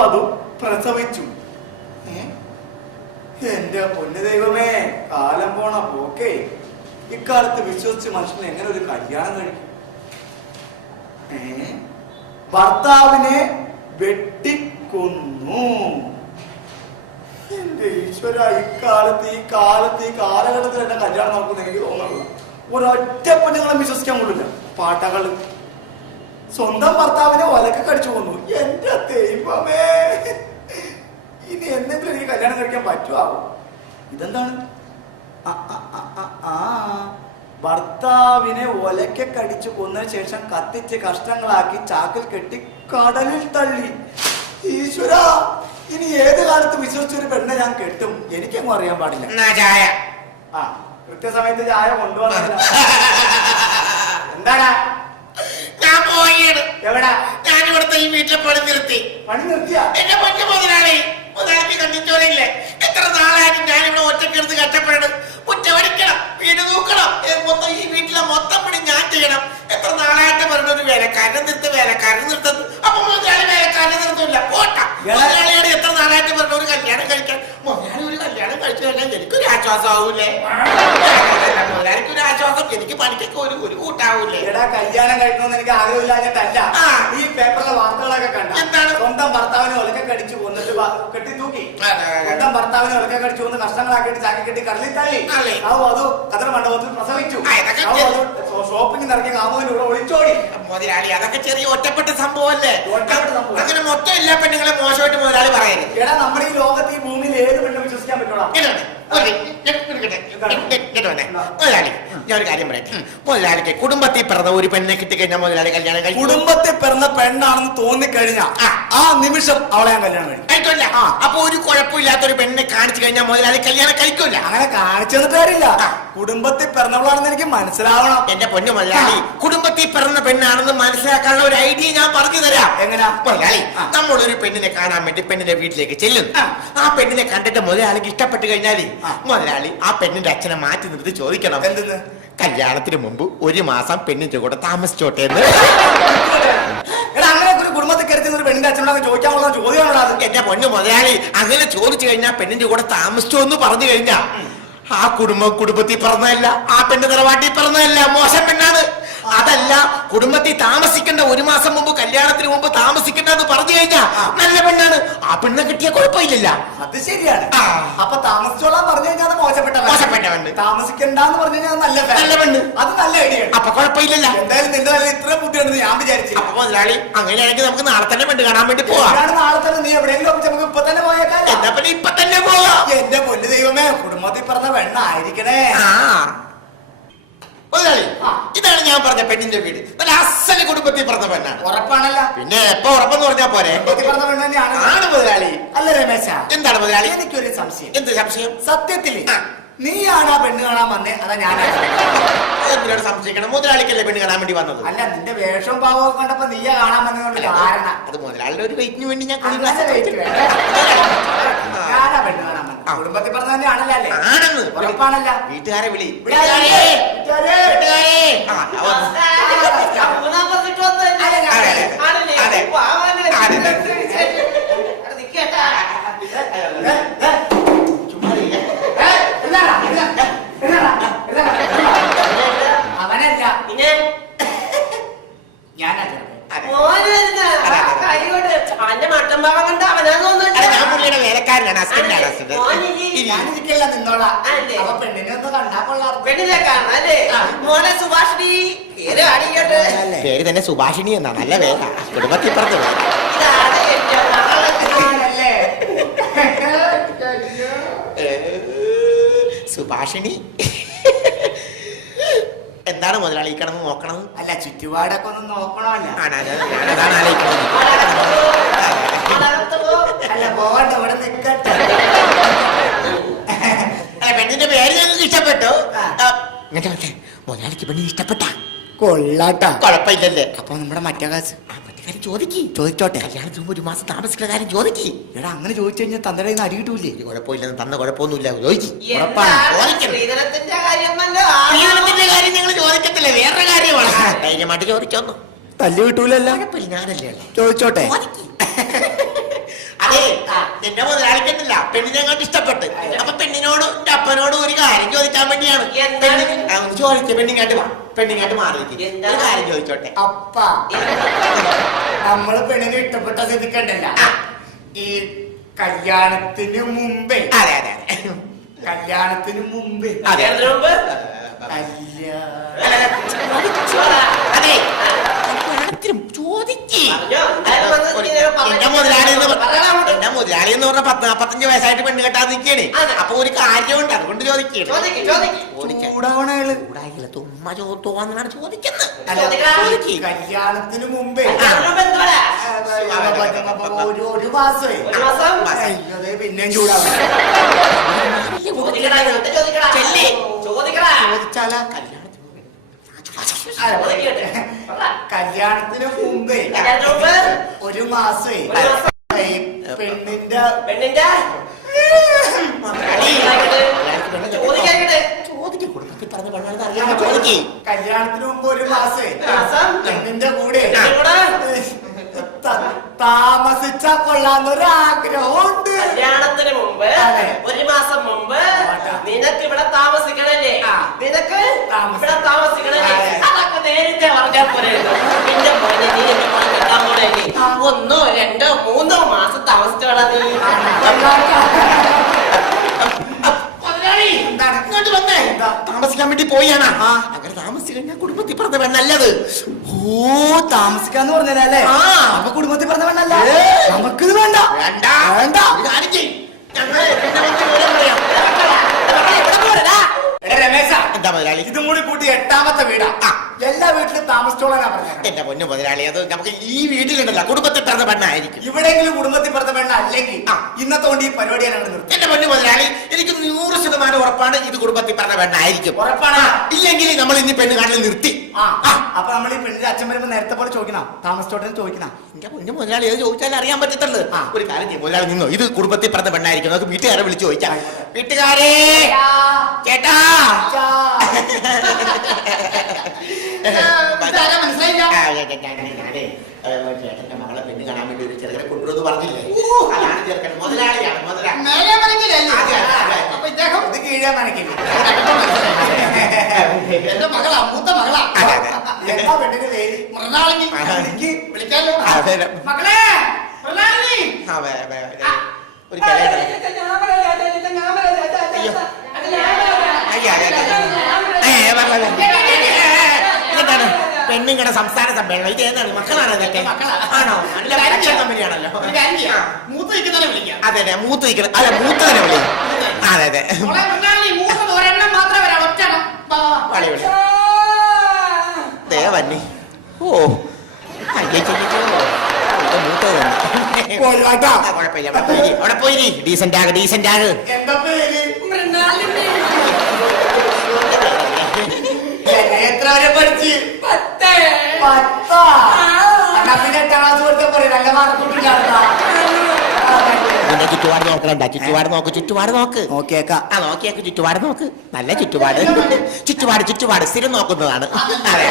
അതും പ്രസവിച്ചു. എന്റെ പൊന്നു ദൈവമേ, കാലം പോണ പോക്കേ. ഇക്കാലത്ത് വിശ്വസിച്ച് മനുഷ്യന് എങ്ങനെ ഒരു കല്യാണം കഴിക്കും? ഭർത്താവിനെ വെട്ടിക്കൊന്നു. എന്റെ ഈശ്വര, ഈ കാലഘട്ടത്തിൽ എന്നെ കല്യാണം നോക്കുന്ന എനിക്ക് തോന്നുന്നില്ല. ഒരൊറ്റ പെണ്ണുങ്ങളെ വിശ്വസിക്കാൻ കൊള്ളില്ല. പാട്ടകള് സ്വന്തം ഭർത്താവിനെ ഒലക്കെ കടിച്ചു കൊന്നു. എന്റെ ദൈവമേ, ഇനി എന്തെങ്കിലും എനിക്ക് കല്യാണം കഴിക്കാൻ പറ്റുമോ? ഇതെന്താണ്? ഭർത്താവിനെ ഒലക്കെ കടിച്ചു കൊന്നതിന് ശേഷം കത്തിച്ച് കഷ്ണങ്ങളാക്കി ചാക്കിൽ കെട്ടി കടലിൽ തള്ളി. ഈശ്വര, ഇനി ഏത് കാലത്ത് വിശ്വസിച്ചൊരു പെണ്ണെ ഞാൻ കെട്ടും? എനിക്കങ്ങും അറിയാൻ പാടില്ല. കൃത്യസമയത്ത് ചായ കൊണ്ടുവന്നില്ല. എന്താടാ? ഞാൻ പോവുകയാണ്. എവിടാ? ഞാൻ ഇവിടുത്തെ ഈ വീട്ടിലെ പണി നിർത്തി. പണി നിർത്തിയാ? എന്റെ പൊന്നു മുതലാളി, മുതലാളിക്ക് കണ്ടിച്ചോറിയില്ലേ? എത്ര നാളായാലും ഞാൻ ഇവിടെ ഒറ്റക്കെടുത്ത് കഷ്ടപ്പെടണം. മുറ്റ വടിക്കണം, വീട് നോക്കണം, മൊത്തം ഈ വീട്ടിലെ മൊത്തം പണി ഞാൻ ചെയ്യണം. എത്ര നാളായിട്ട് പറഞ്ഞൊരു വേലക്കാരനെ നിർത്തുന്നു. അപ്പൊ മുതലാളി വേലക്കാരനെ നിർത്തില്ല. പോട്ട മുതലാളിയോട് എത്ര നാളായിട്ട് പറഞ്ഞ ഒരു കല്യാണം കഴിക്കാൻ. മുതലാളി ഒരു കല്യാണം കഴിച്ചു കഴിഞ്ഞാൽ എനിക്കൊരു ആശ്വാസം ആവൂലേ? മുതലാളിക്ക് ഒരു ആശ്വാസം, എനിക്ക് പണിക്കൊക്കെ ഒരു കൂട്ടാവൂലേ? കല്യാണം കഴിക്കണമെന്ന് എനിക്ക് ആഗ്രഹമില്ലാഞ്ഞിട്ടല്ല. ഈ പേപ്പറിലെ വാർത്തകളൊക്കെ കണ്ട എന്താണ്? സ്വന്തം ഭർത്താവിനെ ഒലക്കെ കടിച്ചു കൊന്നിട്ട് കെട്ടി തൂക്കി. സ്വന്തം ഭർത്താവിനെ ഒലക്കെ കടിച്ചു കൊന്ന് കഷ്ണങ്ങളാക്കിയിട്ട് ചാക്കി കെട്ടി കടലിൽ തള്ളി. അത് കഥന മണ്ഡപത്തിൽ പ്രസവിച്ചു. ഷോപ്പിംഗ് ഇറങ്ങിയ കാമുവിലൂടെ ഒളിച്ചോടി. മുതലാളി, അതൊക്കെ ചെറിയ ഒറ്റപ്പെട്ട സംഭവമല്ലേ? അങ്ങനെ മൊത്തം എല്ലാ പെണ്ണുങ്ങളെ മോശമായിട്ട് മുതലാളി പറയുന്നത്. എടാ, നമ്മുടെ ഈ ലോകത്ത് ഈ ഭൂമിയിൽ ഏത് പെണ്ണും വിശ്വസിക്കാൻ പറ്റൂടാ. മുതലാളി, ഞാൻ ഒരു കാര്യം പറയട്ടെ. മുതലാളിക്ക് കുടുംബത്തിൽ പിറന്ന ഒരു പെണ്ണെ കിട്ടിക്കഴിഞ്ഞാൽ മുതലാളി കല്യാണം കഴിക്കും. കുടുംബത്തിൽ പിറന്ന പെണ്ണാണെന്ന് തോന്നിക്കഴിഞ്ഞാൽ ആ നിമിഷം അവളെ ഞാൻ കല്യാണം കഴിക്കില്ല. അപ്പൊ ഒരു കുഴപ്പമില്ലാത്തൊരു പെണ്ണെ കാണിച്ചു കഴിഞ്ഞാൽ മുതലാളി കല്യാണം കഴിക്കില്ല. അങ്ങനെ കാണിച്ചു തന്നിട്ട് കാര്യമില്ല. കുടുംബത്തിൽ പിറന്നവളാണെന്ന് എനിക്ക് മനസ്സിലാവണം. എന്റെ പൊന്നു മുതലാളി, കുടുംബത്തിൽ പിറന്ന പെണ്ണാണെന്ന് മനസ്സിലാക്കാനുള്ള ഒരു ഐഡിയ ഞാൻ പറഞ്ഞു തരാം. എങ്ങനെയാ? മുതലാളി, നമ്മളൊരു പെണ്ണിനെ കാണാൻ വേണ്ടി പെണ്ണിന്റെ വീട്ടിലേക്ക് ചെല്ലുന്നു. ആ പെണ്ണിനെ കണ്ടിട്ട് മുതലാളിക്ക് ഇഷ്ടപ്പെട്ട് കഴിഞ്ഞാല് മുതലാളി ആ പെണ്ണിന്റെ അച്ഛനെ മാറ്റി നിർത്തി ചോദിക്കണം, എന്തെന്ന്? കല്യാണത്തിന് മുമ്പ് ഒരു മാസം പെണ്ണിന്റെ കൂടെ താമസിച്ചോട്ടെ എന്ന്. അങ്ങനെ ഒരു കുടുംബത്തിൽ കരുതി ഒരു പെണ്ണിന്റെ അച്ഛനോട് ചോദിക്കാനുള്ള ചോദ്യമാണോ അത്? എന്റെ പൊന്നു മുതലാളി, അങ്ങനെ ചോദിച്ചു കഴിഞ്ഞാൽ പെണ്ണിന്റെ കൂടെ താമസിച്ചോ എന്ന് പറഞ്ഞു കഴിഞ്ഞാ ആ കുടുംബത്തിൽ പറഞ്ഞതല്ല, ആ പെണ്ണ് തറവാട്ടിൽ പറഞ്ഞതല്ല, മോശം പെണ്ണാണ്. അതല്ല, കുടുംബത്തിൽ താമസിക്കേണ്ട ഒരു മാസം മുമ്പ്, കല്യാണത്തിന് മുമ്പ് താമസിക്കേണ്ടെന്ന് പറഞ്ഞു കഴിഞ്ഞാ നല്ല പെണ്ണാണ്. ആ പെണ്ണെ കിട്ടിയ കുഴപ്പമില്ല. അത് ശരിയാണ്. അപ്പൊ താമസിച്ചോളാൻ പറഞ്ഞു കഴിഞ്ഞാൽ അത് മോശപ്പെട്ട പെണ്ണ്. താമസിക്കണ്ടെന്ന് പറഞ്ഞു കഴിഞ്ഞാൽ നല്ല പെണ്ണ്. അത് നല്ല ഐഡിയ. അപ്പൊ കുഴപ്പമില്ലല്ലോ. എന്തായാലും നിന്റെ ഇത്ര ബുദ്ധിയുണ്ടെന്ന് ഞാൻ വിചാരിച്ചു. അപ്പൊ മുതലാളി, അങ്ങനെയാണെങ്കിൽ നമുക്ക് നാളെ തന്നെ പെണ്ണ് കാണാൻ വേണ്ടി പോവാം. നാളെ തന്നെ നീ എവിടെയെങ്കിലും നമുക്ക് ഇപ്പൊ തന്നെ പോയേക്കാം. എന്നാ പിന്നെ ഇപ്പൊ തന്നെ പോവാം. എന്റെ പൊന്നു ദൈവമേ, കുടുംബത്തിൽ പറഞ്ഞ പെണ്ണായിരിക്കണേ. ഇതാണ് ഞാൻ പറഞ്ഞ പെണ്ണിന്റെ വീട്. നല്ല അസല് കുടുംബത്തിൽ പറഞ്ഞ പെണ്ണാണ്. ഉറപ്പാണല്ല? പിന്നെ എപ്പോ ഉറപ്പെന്ന് പറഞ്ഞാ പോരെ? പറഞ്ഞ പെണ്ണ് തന്നെയാണ്. ആണ് മുതലാളി. അല്ല രമേശ, എന്താണ് മുതലാളി? എനിക്കൊരു സംശയം. എന്ത് സംശയം? സത്യത്തില് നീയാണ് ആ പെണ്ണ് കാണാൻ വന്നേ, അതാ ഞാനാ? എന്തിനാണ് സംശയിക്കണം? മുതലാളിക്കല്ലേ പെണ്ണ് കാണാൻ വേണ്ടി വന്നത്? അല്ല, നിന്റെ വേഷവും പാവവും കണ്ടപ്പോ നീയാ കാണാൻ വന്നതുകൊണ്ട് കാരണം. അത് മുതലാളിയുടെ ഒരു വെയിറ്റിന് വേണ്ടി ഞാൻ ഞാനാ പെണ്ണ് കാണാൻ വന്നത്. കുടുംബത്തിൽ പറഞ്ഞ തന്നെയാണല്ലേ? അല്ലേ? ആണെന്ന് ഉറപ്പാണല്ല? വീട്ടുകാരെ വിളി. അവനല്ല, ഞാനല്ല. വേലക്കാരനാണ്. ഞാനിരിക്കല്ല, നിന്നോളാം. അപ്പൊ പെണ്ണിനെ ഒന്ന് കണ്ടാ കൊള്ളാം. പേര് തന്നെ സുഭാഷിണി എന്നാ. നല്ല വേല. കുടുംബത്തിൽ പറഞ്ഞത് സുഭാഷിണി. എന്താണ് മുതലാളി കിടന്ന് നോക്കണത്? അല്ല, ചുറ്റുപാടൊക്കെ ഒന്ന് നോക്കണമല്ല. അല്ല, പോകട്ടെ, ഇവിടെ നിൽക്കട്ടെ. പെണ്ണിന്റെ പേര് ഞങ്ങൾക്ക് ഇഷ്ടപ്പെട്ടു. മുതലാളിക്ക് പെണ്ണിന് ഇഷ്ടപ്പെട്ട കൊള്ളാട്ടാ. കുഴപ്പമില്ലല്ലേ? അപ്പൊ നമ്മുടെ മറ്റേ കാശ് ചോദിച്ചോട്ടെ. കല്യാണത്തിന് മുമ്പ് ഒരു മാസം താമസിക്കുന്ന കാര്യം ചോദിക്കും. എടാ, അങ്ങനെ ചോദിച്ചു കഴിഞ്ഞാൽ തന്റെ കയ്യിൽ നിന്ന് അടി കിട്ടൂലേ? കുഴപ്പമില്ലെന്ന് തന്ന കുഴപ്പമൊന്നുമില്ല. ചോദിക്കും. കാര്യം ഞങ്ങൾ ചോദിക്കത്തില്ല, വേറെ കാര്യമാണ്. ധൈര്യമായിട്ട് ചോദിച്ചോന്നു. തല്ലു കിട്ടൂലല്ലോ. ഞാനല്ലേ ചോദിച്ചോട്ടെ. പെണ്ണിനെ അങ്ങോട്ട് ഇഷ്ടപ്പെട്ട്. അപ്പൊ പെണ്ണിനോട് എന്റെ അപ്പനോട് ഒരു കാര്യം ചോദിക്കാൻ വേണ്ടിയാണ്. ചോദിച്ച പെണ്ണിങ്ങാട്ട് വാ, പെണ്ണിങ്ങാട്ട് മാറി ഒരു കാര്യം ചോദിച്ചോട്ടെ. അപ്പ നമ്മള് പെണ്ണിനെ ഇഷ്ടപ്പെട്ട സ്ഥിതിക്കണ്ടല്ല, ഈ കല്യാണത്തിന് മുമ്പേ, അതെ അതെ അതെ, കല്യാണത്തിന് മുമ്പേ അതെ അതെ ചോദിക്കേ. എന്റെ മുതലാളി എന്ന് പറഞ്ഞ 45 വയസ്സായിട്ട് പെണ്ണ് കെട്ടാൻ നിൽക്കണേ. അപ്പൊ ഒരു കാര്യമുണ്ട്, അതുകൊണ്ട് ചോദിക്കണേ. തുമ്മ തോന്നാണ് ചോദിക്കുന്നത്. കല്യാണത്തിന് മുമ്പേ ഒരു മാസമേ പിന്നെയും ചൂടാവും. ചോദിച്ചാലാ കല്യാണത്തിന് മുമ്പേ ഒരു മാസേ പെണ്ണിന്റെ കല്യാണത്തിന് മുമ്പ് ഒരു മാസേ പെണ്ണിന്റെ കൂടെ താമസിച്ചാ കൊള്ളാന്നൊരാഗ്രഹമുണ്ട്. കല്യാണത്തിന് മുമ്പ് ഒരു മാസം മുമ്പ് നിനക്ക് ഇവിടെ താമസിക്കണല്ലേ? നിനക്ക് ഇവിടെ താമസിക്കണല്ലേ? അതൊക്കെ നേരത്തെ പറഞ്ഞാൽ പോലെ. പിന്നെ പോലെ നീ എന്നെ കെട്ടാൻ പോണല്ലേ? 1, 2, 3 മാസം താമസിച്ചോളാ നീ. ഇങ്ങോട്ട് വന്നേ. താമസിക്കാൻ വേണ്ടി പോയാണ്. അങ്ങനെ താമസിച്ച് കഴിഞ്ഞാൽ കുടുംബത്തിൽ പറഞ്ഞ പെണ്ണല്ലത്. ഓ, താമസിക്കാന്ന് പറഞ്ഞല്ലേ? അപ്പൊ കുടുംബത്തിൽ പറഞ്ഞ പെണ്ണല്ല. നമുക്കിത് വേണ്ട വേണ്ട വേണ്ട. കാര്യം ചെയ്യും. എന്താ മുതലാളി, ഇതും കൂടി കൂട്ടി 8ാമത്തെ വീടാ. എല്ലാ വീട്ടിലും താമസിച്ചോളാനാ പറഞ്ഞത്. എന്റെ പൊന്നു മുതലാളി, അത് നമുക്ക് ഈ വീട്ടിലുണ്ടല്ല, കുടുംബത്തിൽ പറഞ്ഞ പെണ്ണായിരിക്കും. ഇവിടെയെങ്കിലും കുടുംബത്തിൽ പറഞ്ഞ പെണ്ണ അല്ലെങ്കിൽ ഇന്നത്തെ കൊണ്ട് ഈ പരിപാടി നിർത്തി. എന്റെ പൊന്നു മുതലാളി, എനിക്ക് 100% ഉറപ്പാണ് ഇത് കുടുംബത്തിൽ പറഞ്ഞ പെണ്ണായിരിക്കും. ഉറപ്പാണ്. ഇല്ലെങ്കിൽ നമ്മൾ ഇനി പെണ്ണ് കാണൽ നിർത്തി. അപ്പൊ നമ്മൾ ഈ പെണ്ണിന്റെ അച്ഛൻ വരുമ്പോ നേരത്തെ പോലെ ചോദിക്കണം, താമസിച്ചോട്ടെ ചോദിക്കണം. എന്റെ പൊന്നു മുതലാളി, അത് ചോദിച്ചാൽ അറിയാൻ പറ്റത്തുള്ളൂ. ഒരു കാര്യം ചെയ്യും മുതലാളി, നിന്നോ, ഇത് കുടുംബത്തിൽ പറഞ്ഞ പെണ്ണായിരിക്കും. നമുക്ക് വീട്ടുകാരെ വിളിച്ച് ചോദിക്കാം. വീട്ടുകാരെ, ചേട്ടാ, ചേട്ടന്റെ മകളെ പെണ്ണ് കാണാൻ വേണ്ടി ഒരു ചെറുക്കനെ കൊണ്ടുവന്ന് പറഞ്ഞില്ലേ? അതാണ് ചെറുക്കൻ. മുതലാളിയാണ് മുതലാളി. ഇത് കീഴാൻ നനക്കില്ല. എന്റെ മകളാ, മൂത്ത മകളാ. എന്താ പെണ്ണിന്റെ പേര്? മൃണാളിനി. വിളിക്കാലോ മകളെ. ഒരു എന്താണ് പെണ്ണുങ്ങളുടെ സംസ്ഥാന സമ്മേളനം? ഇത് ഏതാണ്? മക്കളാണ് ഇതൊക്കെ? ആണോ? നല്ല കമ്പനിയാണല്ലോ. മൂത്ത് നിൽക്കുന്നവരെ വിളിക്കാം. അതെ അതെ, മൂത്ത് നിൽക്കണം. അല്ല, മൂത്തതിനെ വിളിക്കും. അതെ അതെ, ദേവന്നി. ഓ, കുഴപ്പമില്ല, അവിടെ പോയി ഡീസന്റ് ആക്, ഡീസന്റ് ആക്. എന്താ പേര്? എത്ര വരെ പഠിച്ച്? 10. പിന്നെ 8ാം ക്ലാസ് പഠിച്ചാൽ പോരെ? നല്ല മാർക്കൊട്ടില്ല. നിന്റെ ചുറ്റുപാട് നോക്കണ്ട, ചുറ്റുപാട് നോക്ക്, ചുറ്റുപാട് നോക്ക്. നോക്കിയേക്കാം. നോക്കിയേക്ക്, ചുറ്റുപാട് നോക്ക്. നല്ല ചുറ്റുപാട്, ചുറ്റുപാട് സ്ഥിരം നോക്കുന്നതാണ്. അതെ,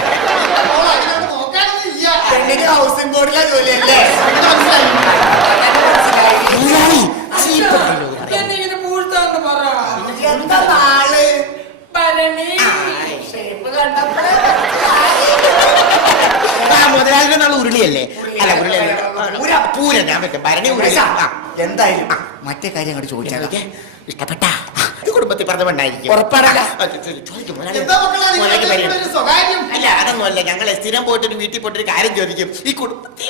പെണ്ണിന് ഹൗസിംഗ് ബോർഡിലെ ജോലിയല്ലേ? എന്താ നാള്? മുതലാളിയുടെ നാള് ഉരുളിയല്ലേ? അല്ല, ഉരുളിയല്ലേ, പൂരം. ഞാൻ പറ്റും ഭരണി ഉരുളി. എന്തായാലും മറ്റേ കാര്യം അങ്ങോട്ട് ചോദിച്ചാൽ ഇഷ്ടപ്പെട്ട കുടുംബത്തിൽ പറഞ്ഞ പെണ്ണായിരിക്കും. ഉറപ്പാണല്ല? അല്ല, അതൊന്നുമല്ല. ഞങ്ങളെ സ്ഥിരം പോയിട്ടൊരു വീട്ടിൽ പോയിട്ടൊരു കാര്യം ചോദിക്കും. ഈ കുടുംബത്തിൽ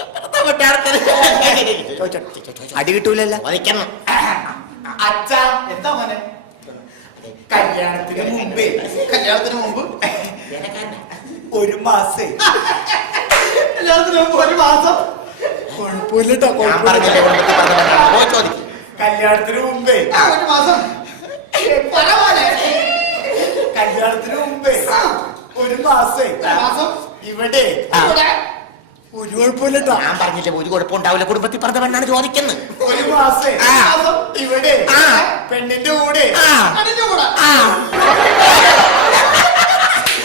അടി കിട്ടൂലല്ല? വഹിക്കണം. അച്ഛാ, എന്താ മോനെ? കല്യാണത്തിന് മുമ്പ് ഒരു മാസം. കല്യാണത്തിന് മുമ്പ് ഒരു മാസം കുഴപ്പമില്ലട്ടോ. കല്യാണത്തിന് മുമ്പേ ഒരു മാസം. കല്യാണത്തിന് മുമ്പേ ഒരു മാസം ഇവിടെ ഒരു കുഴപ്പമില്ലട്ടോ. ഞാൻ പറഞ്ഞില്ലേ, ഒരു കുഴപ്പമുണ്ടാവില്ല. കുടുംബത്തിൽ പറഞ്ഞ പെണ്ണാണ് ചോദിക്കുന്നത്. ഒരു മാസം ഇവിടെ പെണ്ണിന്റെ കൂടെ.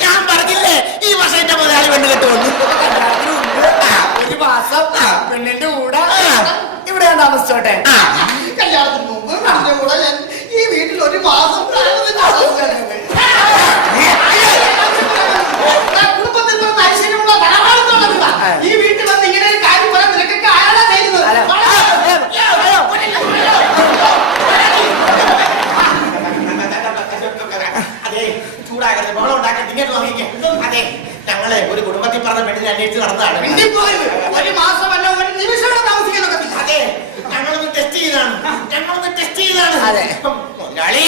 ഞാൻ പറഞ്ഞില്ലേ, ഈ വർഷം എന്റെ മുതലാളി പെണ്ണ് കെട്ടുവന്നു. ഒരു മാസം പെണ്ണിന്റെ കൂടെ ഇവിടെ താമസിച്ചോട്ടെ. കല്യാണത്തിന് മുമ്പ് കൂടെ ഞാൻ ഈ വീട്ടിൽ ഒരു മാസം കുടുംബത്തിൽ പിറന്ന ഐശ്വര്യമുള്ള ധനവാളിത്തോളം ഈ വീട്ടിൽ വന്ന് ഇങ്ങനെ ഒരു കാര്യം പറയാൻ നിനക്കൊക്കെ ആരാ ചെയ്യുന്നത്? അതെ, ചൂടാകരുത്, ബഹളം ഉണ്ടാക്കരുത്, ഇങ്ങോട്ട് നോക്കിക്കേ. അതെ, ഞങ്ങളെ ഒരു കുടുംബത്തിൽ പറഞ്ഞ പെണ്ണിനെ അന്വേഷിച്ച് നടന്നതാണ്. മിണ്ടിപ്പോകരുത്. ഒരു മാസമല്ല ഒരു നിമിഷം താമസിക്കാനൊക്കെ. അതെ, ഞങ്ങളൊന്ന് ടെസ്റ്റ് ചെയ്താണ്. അതെ. മുതലാളി,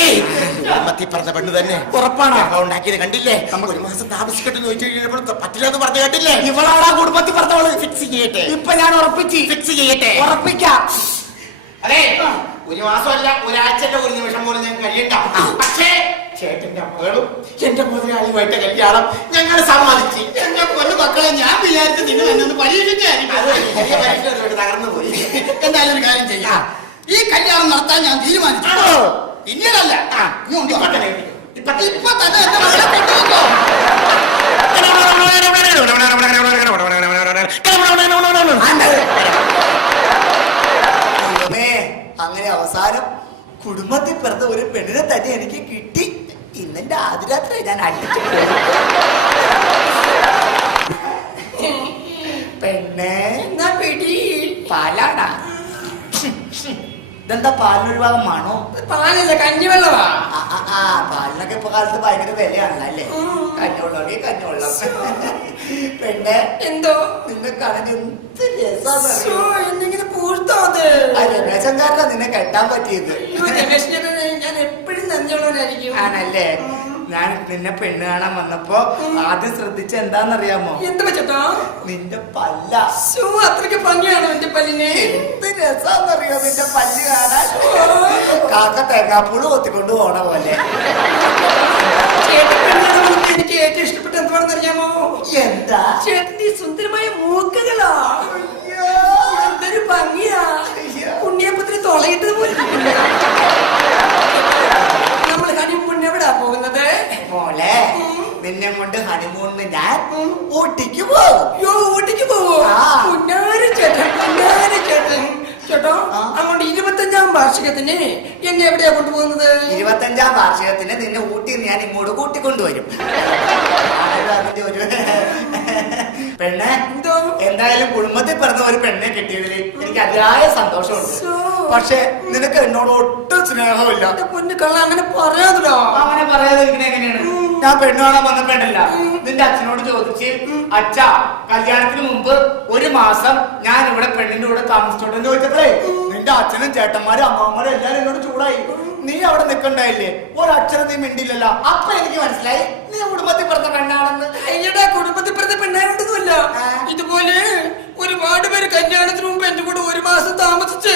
കുടുംബത്തിൽ പറഞ്ഞ പെണ്ണ് തന്നെ ഉറപ്പാണ്. ബഹളം ഉണ്ടാക്കിയത് കണ്ടില്ലേ? ഒരു മാസം താമസിക്കട്ടെന്ന് ചോദിച്ചു കഴിഞ്ഞപ്പോൾ പറ്റില്ലെന്ന് പറഞ്ഞു കേട്ടില്ലേ? ഇവളാണ് ആ കുടുംബത്തിൽ പറഞ്ഞവള്. ഫിക്സ് ചെയ്യട്ടെ, ഇപ്പൊ ഞാൻ ഉറപ്പിച്ച് ഫിക്സ് ചെയ്യട്ടെ. ഉറപ്പിക്കാം. അതെ, ഒരു മാസമല്ല ഒരാഴ്ചന്റെ ഒരു നിമിഷം പോലും ഞാൻ കഴിയണ്ട. പക്ഷേ ചേട്ടന്റെ മകളും എന്റെ മുതലാളിയുമായിട്ട് കല്യാണം ഞങ്ങൾ സമ്മതിച്ച്. എന്റെ പൊന്നു മക്കളെ, ഞാൻ വിചാരിച്ചു നിങ്ങൾ എന്നെ പരീക്ഷിച്ചായിരിക്കും. അത് ചെറിയ പരീക്ഷ തകർന്നു പോയി. എന്തായാലും ഒരു കാര്യം ചെയ്യാം. ഈ കല്യാണം നടത്താൻ ഞാൻ തീരുമാനിച്ചു. പിന്നീടല്ല, ഇപ്പൊ തന്നെ ഇപ്പൊ തന്നെ എന്റെ മകളെ കെട്ടിവെച്ചോ. അങ്ങനെ അവസാനം കുടുംബത്തിൽ പിറന്ന ഒരു പെണ്ണിനെ തന്നെ എനിക്ക് കിട്ടി. ഇന്നെന്റെ ആദ്യരാത്രി ഞാൻ അടിച്ചു. പെണ്ണെ എന്നാ പിടി. പാലാടാ. ഇതെന്താ പാലിനൊരുപാകമാണോ? പാലല്ല, കഞ്ഞിവെള്ളവാ. പാലിനൊക്കെ ഇപ്പൊ കാലത്ത് ഭയങ്കര വിലയാണല്ലോ അല്ലേ? കഞ്ഞിവെള്ളം കഞ്ഞിവെള്ളം. പെണ്ണെ എന്തോ നിന്നെ കാണാൻ എന്ത് രസാന്നറിയോ? എന്തെങ്കിലും പൂർത്തോ അത്? രമേശൻകാരനാ നിന്നെ കെട്ടാൻ പറ്റിയത്. രമേശിനെ ഞാൻ എപ്പോഴും നന്ദിയുള്ളവനായിരിക്കും. ആണല്ലേ? ഞാൻ നിന്നെ പെണ്ണ് കാണാൻ വന്നപ്പോ ആദ്യം ശ്രദ്ധിച്ച എന്താന്നറിയാമോ? എന്ത് വെച്ചോ? നിന്റെ പല്ല. അത്രയ്ക്ക് ഭംഗിയാണോ എന്റെ പല്ലിനെ? എന്ത് രസാന്നറിയോ നിന്റെ പല്ല് കാണാൻ? കാക്ക തേങ്ങാപ്പൂള് കൊത്തിക്കൊണ്ട് പോണ പോലെ. എനിക്ക് ഏറ്റവും ഇഷ്ടപ്പെട്ട എന്താണെന്ന് അറിയാമോ? എന്താ? ചേട്ടന്റെ ഈ സുന്ദരമായ മൂക്കുകളാ. എന്തൊരു ഭംഗിയാ. ഉണ്ണിയപ്പത്തിന് തുളയിട്ടത് പോലെ. നമ്മൾ ഹണിമൂണിന് എവിടാ പോകുന്നത്? മോളെ, നിന്നെ കൊണ്ട് ഹണിമൂണിന് ഞാൻ ഊട്ടിക്ക് പോകും. ഊട്ടിക്ക് പോവോ? ചേട്ടൻ ചേട്ടോ, അങ്ങോട്ട് 25ാം വാർഷികത്തിന് എന്നെ എവിടെയാ കൊണ്ടുപോകുന്നത്? 25ാം വാർഷികത്തിന് നിന്നെ ഊട്ടി ഞാൻ ഇങ്ങോട്ട് കൂട്ടിക്കൊണ്ടുവരും. അതിന്റെ ഒരു പെണ്ണെ, എന്തായാലും കുടുംബത്തിൽ പിറന്ന ഒരു പെണ്ണെ കിട്ടിയതിൽ എനിക്ക് അതിയായ സന്തോഷമുണ്ട്. പക്ഷെ നിനക്ക് എന്നോട് ഒട്ടും സ്നേഹമില്ല. പൊന്നു കള്ള, അങ്ങനെ പറയാതോ. അങ്ങനെ പറയാതിരിക്കണ എങ്ങനെയാണ്? ഞാൻ പെണ്ണു കാണാൻ വന്ന പെണ്ണല്ല. നിന്റെ അച്ഛനോട് ചോദിച്ച്, അച്ഛാ കല്യാണത്തിന് മുമ്പ് ഒരു മാസം ഞാൻ ഇവിടെ പെണ്ണിന്റെ കൂടെ താമസിച്ചോട്ടെന്ന് ചോദിച്ചപ്പോഴേ നിന്റെ അച്ഛനും ചേട്ടന്മാരും അമ്മമാരും എല്ലാരും എന്നോട് ചൂടായി. നീ അവിടെ നിൽക്കണ്ടായില്ലേ? ഒരക്ഷരം നീ മിണ്ടില്ലല്ലോ. അപ്പൊ എനിക്ക് മനസ്സിലായി നീ കുടുംബത്തിൽ പിറന്ന പെണ്ണാണെന്ന്. അയ്യടാ, കുടുംബത്തിൽ പിറന്ന പെണ്ണായിട്ടൊന്നുമല്ല. ഇതുപോലെ ഒരുപാട് പേര് കല്യാണത്തിന് മുമ്പ് എന്റെ കൂടെ ഒരു മാസം താമസിച്ച്